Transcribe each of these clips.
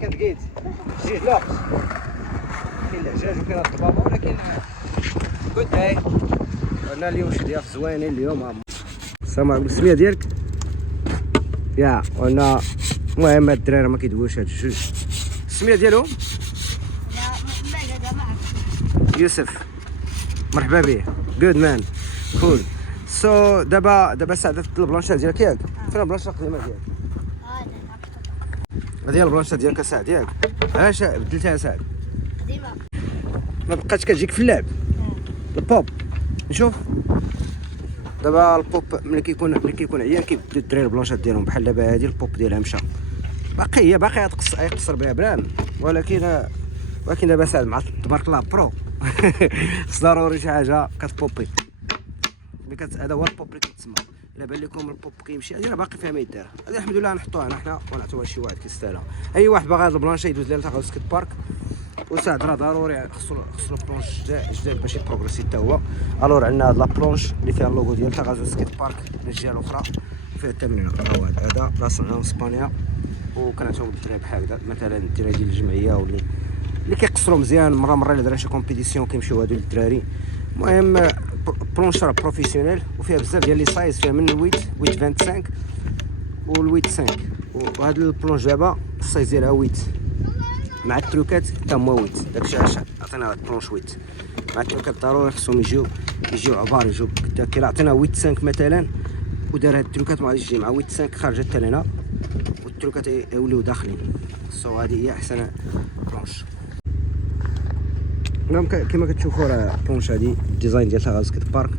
كنت لقيت جوج لاقط، كاين العجاج وكاين الضبابه، ولكن كنت هاي عندنا اليوم شي ضياف زوينين اليوم. السلام عليكم. السميه ديالك؟ يا وعندنا المهم هاد الدراري ما كيدويوش هاد الجوج. السميه ديالهم؟ يوسف. مرحبا به. جود مان. كول. سو دابا سعدت البلانشات ديالك ياك؟ فين البلانشات القديمه ديالك؟ هذه هي البلانشات ديالك سعد ياك؟ علاش بدلتها سعد؟ قديمة. ما بقاتش كتجيك في اللعب؟ البوب نشوف دابا البوب ملي كيكون عيان كيبدل الدراري البلانشات ديالهم، بحال دابا هذه البوب ديالها مشى، باقي يقصر بها برام، ولكن دابا سعد مع تبارك الله برو خص ضروري شي حاجه كتبوبي. هذا هو البوب اللي كيتسمى. الا بان لكم البوب كيمشي، هذه راه باقي فيها ما يدار، هذه الحمد لله نحطوها هنا حنا ونعطيوها لشي واحد كيستاهلها. اي واحد باغي هاد البلانشه يدوز ليها لتاع سكيت بارك، وسعد راه ضروري خصو بلونش جداد باش يبروغريسي حتى هو. الور عندنا هاد لا بلونش اللي فيها اللوغو ديال تاع غازو سكيت بارك من الجهه الاخرى، فيها التمرين. ها هو هذا راه صنعناه من اسبانيا، وكنعطيهم للدراري بحال هكذا، مثلا الدراري ديال الجمعيه اللي كيقصروا مزيان، مره الا درنا شي كومبيتيسيون كيمشيو هادو للدراري. المهم بلونش راه بروفيسيونيل وفيها بزاف ديال لي سايز، فيها من الويت 25 والويت 5، وهاد البلونش دابا السايز ديالها ويت مع التروكات حتى هما ويت. داكشي علاش عطينا هاد البلونش ويت مع التروكات، ضروري خصهم يجيو عبار، يجيو كي عطينا ويت 5 مثلا ودار هاد التروكات ما غاديش تجي مع ويت 5 خارجه حتى لهنا، والتروكات يوليو داخلين. سو هادي هي احسن بلونش. نعم كما كتشوفوا راه البلونش هادي الديزاين ديالها غاز سكيت بارك،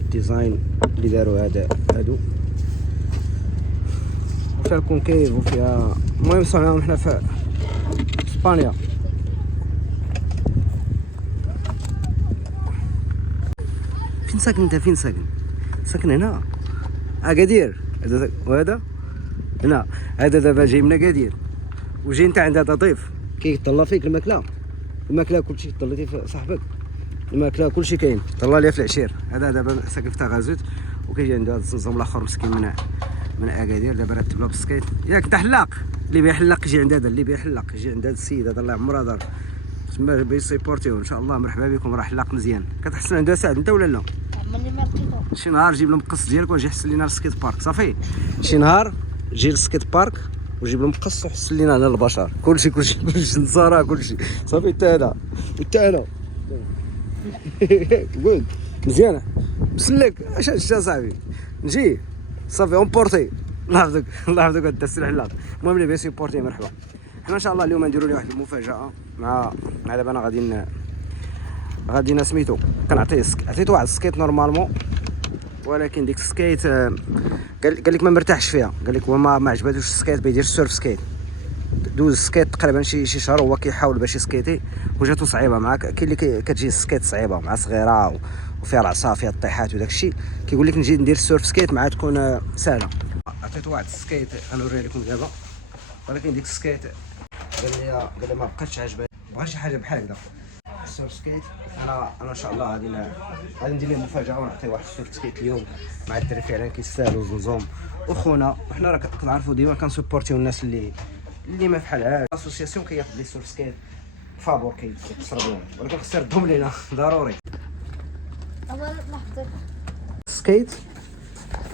الديزاين اللي داروا هادو فيها الكونكيف وفيها، المهم صنعناهم حنا في اسبانيا. فين ساكن انت؟ فين ساكن هنا اكادير. وهذا هنا، هذا دابا جاي من اكادير وجاي انت عند هذا ضيف كيطلع فيك الماكله كلشي طليتي في صاحبك، الماكله كلشي كاين، طلع ليا في العشير. هذا دابا ساكن في تاغازوت وكيجي عنده هذا الزنزم الاخر مسكين من اكادير، دابا رتب له بالسكيت. ياك انت حلاق اللي بيحلق يجي عند هذا، اللي بيحلق يجي عند هذا السيد هذا الله يعمر دار تما بيسيبورتيو ان شاء الله. مرحبا بكم، راه حلاق مزيان. كتحسن عنده سعد انت ولا لا؟ ملي ما رتيتو شي نهار جيب له المقص ديالك وجي حسن لينا السكيت بارك صافي. شي نهار جي للسكيت بارك وجيب له مقص وحسن لينا على البشر، كلشي نصارى كلشي صافي. حتى انا قول مزيانه مسلك اش صاحبي نجي صافي اون بورتي. الله يحفظك هاد السي الحلاق. المهم اللي بيسي بورتي مرحبا. حنا ان شاء الله اليوم نديروا ليه واحد المفاجاه مع دابا انا غادي سميتو عطيتو واحد السكيت نورمالمون، ولكن ديك السكيت قال لك ما مرتاحش فيها، قال لك هو ما عجباتوش السكيت، بيدير سيرف سكيت. دوز السكيت تقريبا شي شهر وهو كيحاول باش يسكيتي وجاتو صعيبه معاك. كاين اللي كتجي السكيت صعيبه مع صغيره وفيها العصا فيها الطيحات وداك الشيء، كيقول لك نجي ندير سيرف سكيت مع تكون سهله. عطيتو واحد السكيت غنوريه لكم دابا، ولكن ديك السكيت قال لي ما بقاتش عجباني، بغا شي حاجه بحال هكذا السيرف سكيت. انا ان شاء الله غادي ندير ليه مفاجاه ونعطيه واحد السيرف سكيت اليوم مع الدراري، فعلا كيستاهلوا زنزوم وخونا. وحنا راه كنعرفوا ديما كنسبورتيو الناس اللي ما فحالهاش. الاسوسياسيون كياخذ لي سيرف سكيت فابور كيكسر بهم، ولكن خص يردهم لينا ضروري. اول لحظه سكيت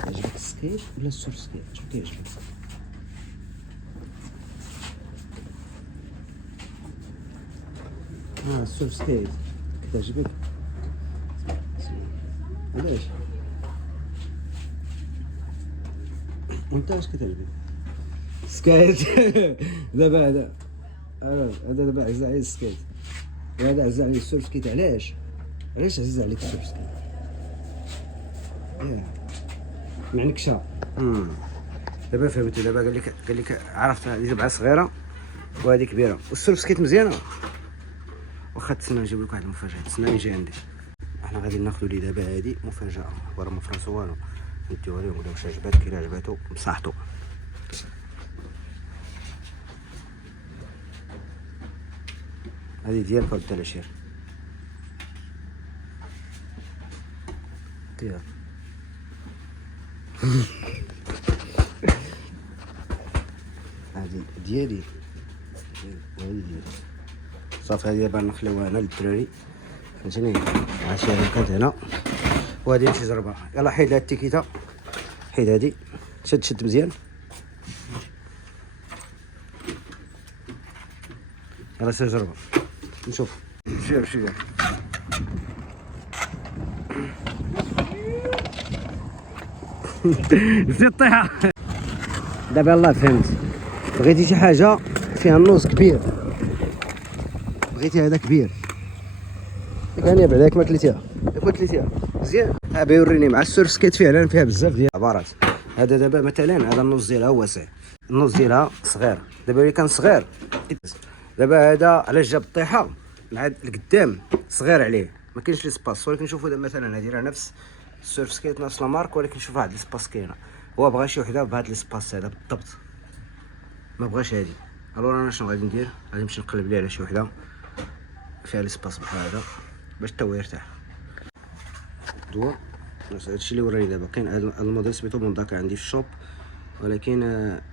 عجبك السكيت ولا السيرف سكيت؟ شنو كيعجبك؟ السيرف سكيت كتعجبك؟ علاش؟ وانت اش كتعجبك؟ سكيت دابا هذا دابا عز عليه السكيت، وهذا عز عليه السيرف سكيت. علاش عز عليك السيرف سكيت؟ معنكشه. دابا فهمتو. دابا قال لك عرفت هذه ربعه صغيره وهذه كبيره، والسيرف سكيت مزيانه. واخا تسنى نجيب لك واحد المفاجاه، تسنى يجي عندي. احنا غادي ناخذ ليه دابا هذه مفاجاه، وراه ما فراسو والو، نديوها ليه ولا واش عجباتك. الا عجباتو بصحتو. هذه ديالك ولد العشير ديالك. هادي ديالي وهادي ديالي صافي. هادي دابا نخليوها هنا للدراري فهمتيني. عرفتي هادي كانت هنا وهادي نمشي نجربها. يلاه حيد هاد التيكيتا، حيد هادي، شد مزيان. يلاه سير جربها نشوف. مشي كاع زيد طيحة. دابا يلاه فهمت، بغيتي شي حاجة فيها النوز كبير، بغيتي هذا كبير كان بعدا ياك ما كليتيها مزيان. بيوريني مع السيرف سكيت فعلا فيها بزاف ديال العبارات. هذا دابا مثلا هذا النص ديالها واسع، النص ديالها صغير. دابا اللي كان صغير دابا هذا علاش جاب الطيحه القدام صغير عليه ما كاينش لي سباس. ولكن شوفوا دابا مثلا هذه راه نفس السيرف سكيت نفس لا مارك، ولكن شوف واحد لي سباس كاينه. هو بغى شي وحده بهاد لي سباس هذا بالضبط، ما بغاش هادي. الوغ انا شنو غادي ندير؟ غادي نمشي نقلب ليه على شي وحده فيها لي سباس بحال هذا باش حتى هو يرتاح. دوا هادشي اللي وراني دابا. كاين هاد الموديل سميتو بونداكا عندي في الشوب، ولكن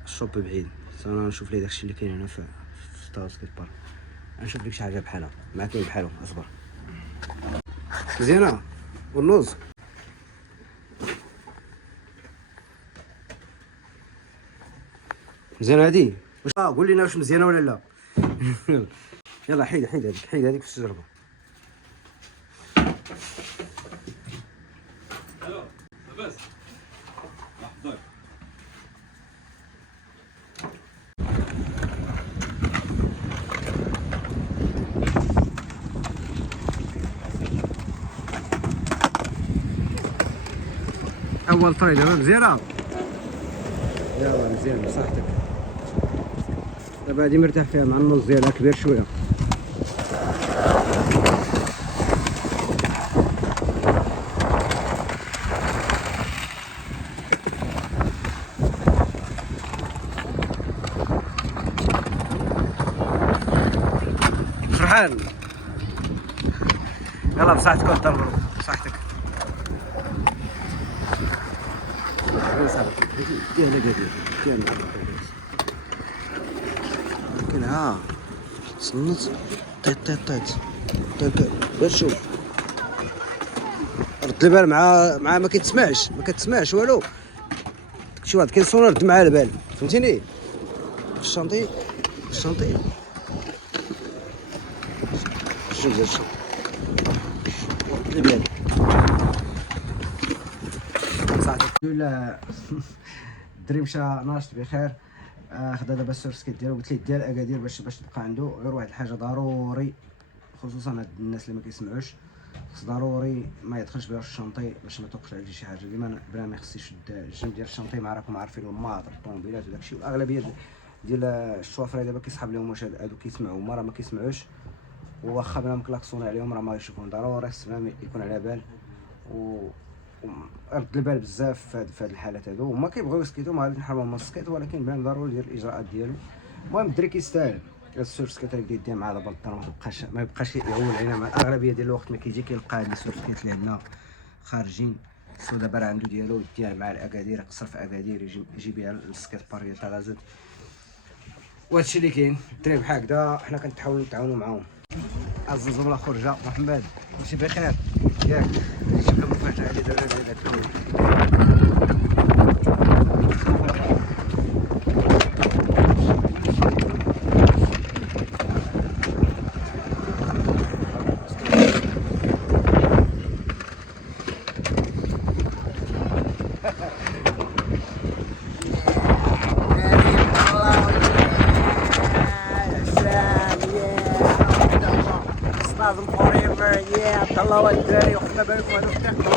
الشوب بعيد. انا نشوف ليه داكشي اللي كاين هنا في ستار سكيت بارك. نشوف لك شي حاجه بحالها، ما كاين بحالو. اصبر مزيانه والنوز مزيانه هادي. واش قول لينا واش مزيانه ولا لا؟ يلا حيد هذيك، حيد هذيك في التجربه. بس لحظة. اول طريق دابا مزيانه. يلا مزيان بصحتك. دابا هادي مرتاح فيها مع النص ديالها كبير شويه. فرحان. يلا بصحتك وانت مبروك بصحتك. ديالها قدير ديالها لكن ها صنت طيط باش شوف رد البال مع ما كتسمعش والو. شي واحد كيصون رد مع البال فهمتيني. الشانطي شوف زاد شوف رد البال صافي. لا الدري مشى ناشط بخير. خدا دابا السيرف سكيت ديالو. قلت ليه ديال اكادير باش تبقى عنده. غير واحد الحاجه ضروري خصوصا هاد الناس اللي ما كيسمعوش، خص ضروري ما يدخلش بها الشانطي باش ما توقفش عليه شي حاجه. ديما بلا ما يخص يشد الجنب ديال الشانطي. ما راكم عارفين الماط الطوموبيلات وداكشي. والاغلبيه ديال الشوافري دابا كيسحب لهم واش هادو كيسمعوا هما راه ما كيسمعوش. وواخا بلا مكلاكسون عليهم راه ما يشوفون. ضروري خص يكون على بال رد البال بزاف في هاد الحالات هادو. هما كيبغيو يسكيتو، ما غاديش نحرمهم من السكيت، ولكن بان ضروري يدير الاجراءات ديالو. المهم الدري كيستاهل. السيرف سكيت اللي كيدير مع دابا الدار ما يبقاش يعول علينا. مع الاغلبيه ديال الوقت ما كيجي كيلقى هاد السيرف سكيت اللي عندنا خارجين. سو دابا راه عنده ديالو يديها مع الاكادير، يقصر في اكادير يجي بها للسكيت بارك ديال تغازل. وهادشي اللي كاين. الدراري بحال هكذا حنا كنحاولوا نتعاونوا معاهم. عززهم لا خرجه محمد ماشي بخير ياك. شوف مفاجاه اللي دابا لازم فوريفر. يا الله والدراري وخدنا بالكم هادو فتحنا بهم.